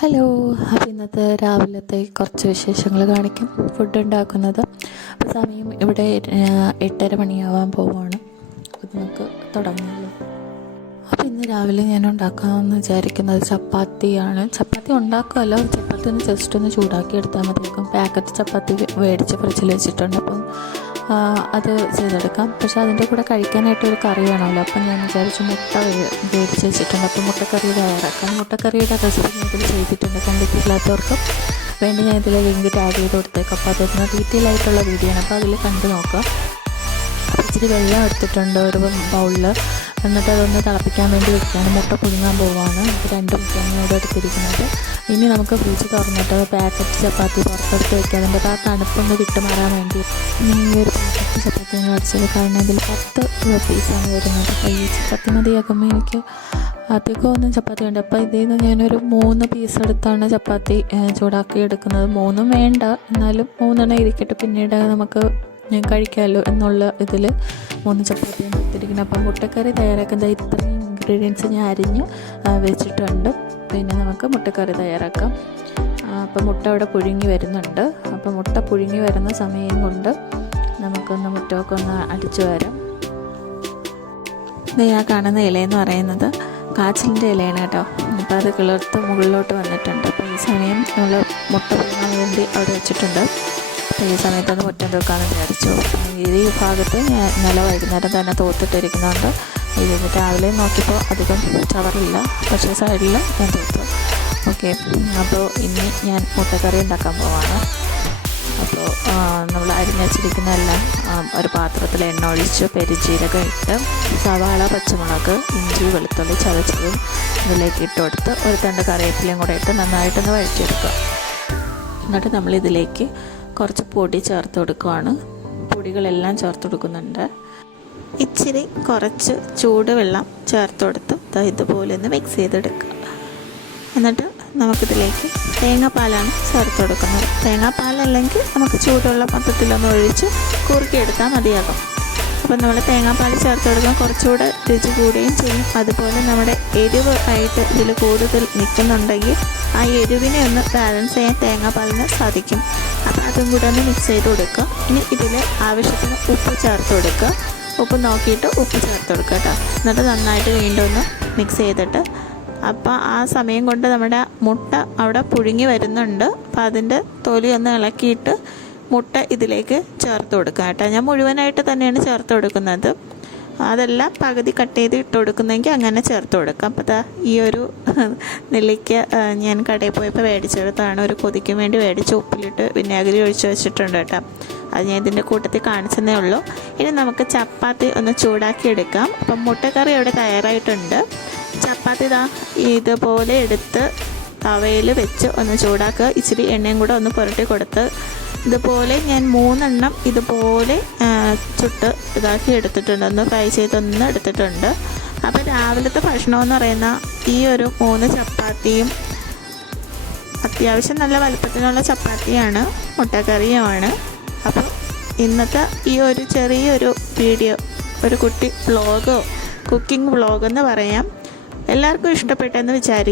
Hello അപ്പോൾ ഇന്നത്തെ രാവിലത്തെ കുറച്ച് വിശേഷങ്ങൾ കാണിക്കും. ഫുഡ് ഉണ്ടാക്കുന്നത്. അപ്പോൾ സമയം ഇവിടെ എട്ടര മണിയാവാൻ പോവുകയാണ് അപ്പോൾ നമുക്ക് തുടങ്ങാമല്ലോ അപ്പോൾ ഇന്ന് രാവിലെ ഞാൻ ഉണ്ടാക്കാമെന്ന് വിചാരിക്കുന്നത് ചപ്പാത്തിയാണ്. ചപ്പാത്തി ഉണ്ടാക്കുമല്ലോ ചപ്പാത്തി ഒന്ന് ജസ്റ്റ് ഒന്ന് ചൂടാക്കി എടുത്താൽ മതിയാക്കും പാക്കറ്റ് ചപ്പാത്തി മേടിച്ച് ഫ്രിഡ്ജിൽ വെച്ചിട്ടുണ്ട്. അപ്പം അത് ചെയ്തെടുക്കാം. പക്ഷേ അതിന്റെ കൂടെ കഴിക്കാനായിട്ട് ഒരു കറി വേണമല്ലോ. അപ്പം ഞാൻ വിചാരിച്ചു മുട്ട വേ- വേടിച്ച് വെച്ചിട്ടുണ്ട്. അപ്പം മുട്ടക്കറി തയ്യാറാക്കാം. മുട്ടക്കറിയുടെ റെസിപ്പി ഇതിൽ ചെയ്തിട്ടുണ്ട്. കണ്ടിട്ടില്ലാത്തവർക്ക് വേണ്ടി ഞാൻ ഇതിൽ ലിങ്ക് ടാഗ് ചെയ്ത് കൊടുത്തേക്കാം. അപ്പോൾ അതൊന്ന് ഡീറ്റെയിൽ ആയിട്ടുള്ള വീഡിയോ ആണ്. അപ്പോൾ അതിൽ കണ്ടു നോക്കാം ഇച്ചിരി വെള്ളം എടുത്തിട്ടുണ്ട്. ഒരു ബൗളിൽ എന്നിട്ട് അതൊന്ന് തിളപ്പിക്കാൻ വേണ്ടി വെക്കുകയാണ് മുട്ട പുഴുങ്ങാൻ അപ്പോൾ രണ്ട് മുട്ടയാണ് ഇവിടെ എടുത്തിരിക്കുന്നത്. ഇനി നമുക്ക് ഫ്രിഡ്ജ് തുറന്നിട്ട് പാക്കറ്റ് ചപ്പാത്തി പുറത്തെടുത്ത് വെക്കുക അതിന്റെ ആ തണുപ്പൊന്ന് വിട്ടുമാറാൻ വേണ്ടി. ഈ ഒരു പാക്കറ്റ് ചപ്പാത്തി ഒന്ന് അടിച്ചത് കാരണം ഇതിൽ പത്ത് പീസാണ് വരുന്നത്. അപ്പോൾ ഈ ചപ്പാത്തി മതിയാക്കുമ്പോൾ എനിക്ക് അധികം ഒന്നും ചപ്പാത്തി വേണ്ട. അപ്പോൾ ഇതിൽ നിന്ന് ഞാനൊരു മൂന്ന് പീസ് എടുത്താണ് ചപ്പാത്തി ചൂടാക്കി എടുക്കുന്നത്. മൂന്നും വേണ്ട. എന്നാലും മൂന്നെണ്ണം ഇരിക്കട്ടെ. പിന്നീട് നമുക്ക് ഞാൻ കഴിക്കാമല്ലോ എന്നുള്ള ഇതിൽ മൂന്ന് ചപ്പാത്തിയാണ് എടുത്തിരിക്കുന്നത് അപ്പം മുട്ടക്കറി തയ്യാറാക്കുന്നത് ഇത്രയും ഇൻഗ്രീഡിയൻസ് ഞാൻ അരിഞ്ഞ് വെച്ചിട്ടുണ്ട്. പിന്നെ നമുക്ക് മുട്ടക്കറി തയ്യാറാക്കാം. അപ്പം മുട്ട അവിടെ പുഴുങ്ങി വരുന്നുണ്ട്. അപ്പം മുട്ട പുഴുങ്ങി വരുന്ന സമയം കൊണ്ട് നമുക്കൊന്ന് മുട്ടയൊക്കെ ഒന്ന് അടിച്ചു വരാം. ഇത് ഞാൻ കാണുന്ന ഇലയെന്ന് പറയുന്നത് കാച്ചിലിന്റെ ഇലയാണ് കേട്ടോ. അപ്പോൾ അത് കിളിർത്ത് മുകളിലോട്ട് വന്നിട്ടുണ്ട്. അപ്പോൾ ഈ സമയം നമ്മൾ മുട്ട പുഴുങ്ങാൻ വേണ്ടി അവിടെ വെച്ചിട്ടുണ്ട്. ഈ സമയത്തൊന്ന് മുറ്റം തൂക്കാമെന്ന് വിചാരിച്ചു. ഈ ഭാഗത്ത് ഞാൻ ഇന്നലെ വൈകുന്നേരം തന്നെ തോത്തിട്ടിരിക്കുന്നുണ്ട്. ഇത് രാവിലെ നോക്കിയപ്പോൾ അധികം ചവറില്ല. പക്ഷേ സൈഡിൽ ഞാൻ തൂത്തു. ഓക്കെ അപ്പോൾ ഇനി ഞാൻ മുട്ടക്കറി ഉണ്ടാക്കാൻ പോവാണ്. അപ്പോൾ നമ്മൾ അരിഞ്ഞ് വെച്ചിരിക്കുന്ന എല്ലാം ഒരു പാത്രത്തിൽ എണ്ണ ഒഴിച്ച് പെരുജീരകം ഇട്ട് സവാള പച്ചമുളക് ഇഞ്ചി വെളുത്തുള്ളി ചതച്ചതും ഇതിലേക്ക് ഇട്ട് കൊടുത്ത് ഒരു തണ്ട് കറിവേപ്പിലയും കൂടെ ഇട്ട് നന്നായിട്ടൊന്ന് വഴറ്റിയെടുക്കുക. എന്നിട്ട് നമ്മൾ ഇതിലേക്ക് കുറച്ച് പൊടി ചേർത്ത് കൊടുക്കുവാണ്. പൊടികളെല്ലാം ചേർത്ത് കൊടുക്കുന്നുണ്ട്. ഇച്ചിരി കുറച്ച് ചൂടുവെള്ളം ചേർത്ത് കൊടുത്ത് ഇതുപോലെ ഒന്ന് മിക്സ് ചെയ്തെടുക്കുക. എന്നിട്ട് നമുക്കിതിലേക്ക് തേങ്ങാപ്പാലാണ് ചേർത്ത് കൊടുക്കുന്നത്. തേങ്ങാപ്പാലല്ലെങ്കിൽ നമുക്ക് ചൂടുള്ള മൊത്തത്തിലൊന്ന് ഒഴിച്ച് കുറുക്കിയെടുത്താൽ മതിയാകും. അപ്പം നമ്മൾ തേങ്ങാപ്പാൽ ചേർത്ത് കൊടുക്കാൻ കുറച്ചുകൂടെ രുചി കൂടുകയും ചെയ്യും. അതുപോലെ നമ്മുടെ എരിവ് ആയിട്ട് ഇതിൽ കൂടുതൽ നിൽക്കുന്നുണ്ടെങ്കിൽ ആ എരിവിനെ ഒന്ന് ബാലൻസ് ചെയ്യാൻ തേങ്ങാപ്പാലിന് സാധിക്കും. അപ്പോൾ അതും കൂടെ ഒന്ന് മിക്സ് ചെയ്ത് കൊടുക്കുക. ഇനി ഇതിൽ ആവശ്യത്തിന് ഉപ്പ് ചേർത്ത് കൊടുക്കുക. ഉപ്പ് നോക്കിയിട്ട് ഉപ്പ് ചേർത്ത് കൊടുക്കുക കേട്ടോ. എന്നിട്ട് നന്നായിട്ട് വീണ്ടും ഒന്ന് മിക്സ് ചെയ്തിട്ട്. അപ്പോൾ ആ സമയം കൊണ്ട് നമ്മുടെ മുട്ട അവിടെ പുഴുങ്ങി വരുന്നുണ്ട്. അപ്പോൾ അതിന്റെ തൊലി ഒന്ന് ഇളക്കിയിട്ട് മുട്ട ഇതിലേക്ക് ചേർത്ത് കൊടുക്കുക കേട്ടോ. ഞാൻ മുഴുവനായിട്ട് തന്നെയാണ് ചേർത്ത് കൊടുക്കുന്നത്. അതെല്ലാം പകുതി കട്ട് ചെയ്ത് ഇട്ട് കൊടുക്കുന്നെങ്കിൽ അങ്ങനെ ചേർത്ത് കൊടുക്കാം. അപ്പോൾ ദാ ഈ ഒരു നെല്ലിക്ക ഞാൻ കടയിൽ പോയപ്പോൾ മേടിച്ചെടുത്താണ്. ഒരു കൊതിക്ക് വേണ്ടി മേടിച്ച് ഉപ്പിലിട്ട് വിനാഗിരി ഒഴിച്ച് വെച്ചിട്ടുണ്ട് കേട്ടോ. അത് ഞാൻ ഇതിന്റെ കൂട്ടത്തിൽ കാണിച്ചതേ ഉള്ളൂ. ഇനി നമുക്ക് ചപ്പാത്തി ഒന്ന് ചൂടാക്കി എടുക്കാം. അപ്പം മുട്ടക്കറി ഇവിടെ തയ്യാറായിട്ടുണ്ട്. ചപ്പാത്തി ഇതാ ഇതുപോലെ എടുത്ത് തവയിൽ വെച്ച് ഒന്ന് ചൂടാക്കുക. ഇച്ചിരി എണ്ണയും കൂടെ ഒന്ന് പുരട്ടി കൊടുത്ത് ഇതുപോലെ ഞാൻ മൂന്നെണ്ണം ഇതുപോലെ ചുട്ട് ഇതാക്കി എടുത്തിട്ടുണ്ട്. ഒന്ന് ഫ്രൈ ചെയ്തൊന്ന് എടുത്തിട്ടുണ്ട്. അപ്പോൾ രാവിലത്തെ ഭക്ഷണമെന്ന് പറയുന്ന ഈ ഒരു മൂന്ന് ചപ്പാത്തിയും അത്യാവശ്യം നല്ല വലുപ്പത്തിനുള്ള ചപ്പാത്തിയാണ് മുട്ടക്കറിയുമാണ്. അപ്പോൾ ഇന്നത്തെ ഈ ഒരു ചെറിയൊരു വീഡിയോ ഒരു കുട്ടി വ്ളോഗോ കുക്കിംഗ് വ്ളോഗ് എന്ന് പറയാം. എല്ലാവർക്കും ഇഷ്ടപ്പെട്ടെന്ന് വിചാരിക്കും